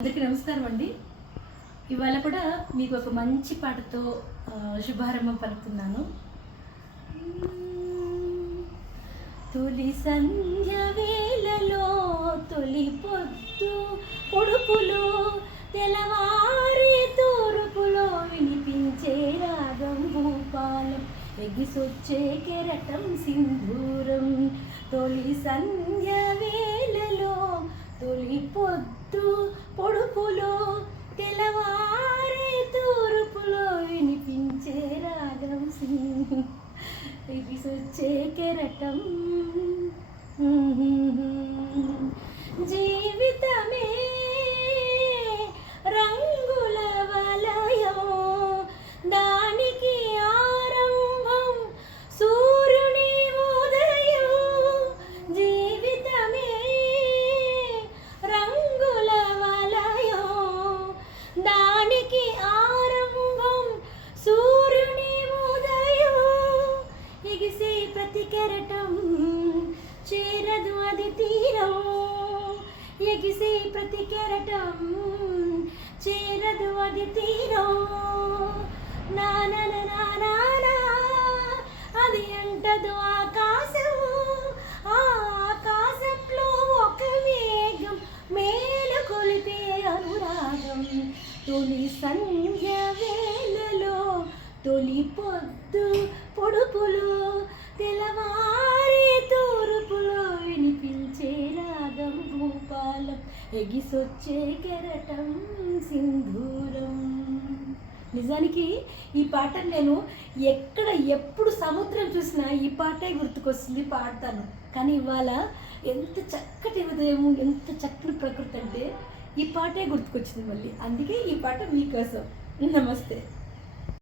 అందరికీ నమస్కారం అండి. ఇవాళ కూడా మీకు ఒక మంచి పాటతో శుభారంభం పలుకుతున్నాను. తొలి సంధ్య వేళలో తొలి పొద్దు పొడుపులో తెల్లవారి తూర్పులో వినిపించే రాగం భూపాలం ఎగిసొచ్చే కెరటం సింధూరం. తొలి సంధ్య వేళలో తొలి పొద్దు పొడుపులో తెల్లవారే తూర్పులో వినిపించే రాగం ఎగిసొచ్చే కెరటం. జీవితమే రంగుల వలయం, దానికి ఆరంభం సూర్యుని ఉదయం. జీవితమే రంగుల వలయం, దానికి ఆరంభం సూర్యుని ఉదయం. ఎగిసే ప్రతి కెరటం చేరదు అది తీరం, ఎగిసే ప్రతి కెరటం చేరదు అది తీరం. నానా అది అంటదు ఆకాశం, ఆ ఆకాశంలో ఒక మేఘం మేలు కొలిపే అనురాగం. తొలి సంధ్య వేళలో తొలి పొద్దు పొడుపులో తెల్లవారే తూర్పులో వినిపించే రాగం భూపాలం ఎగిసొచ్చే కెరటం సింధూరం. నిజానికి ఈ పాటను నేను ఎప్పుడు సముద్రం చూసినా ఈ పాటే గుర్తుకొస్తుంది, పాడతాను. కానీ ఇవాళ ఎంత చక్కటి ఉదయం, ఎంత చక్కని ప్రకృతి అంటే ఈ పాటే గుర్తుకొచ్చింది మళ్ళీ. అందుకే ఈ పాట మీకోసం. నమస్తే.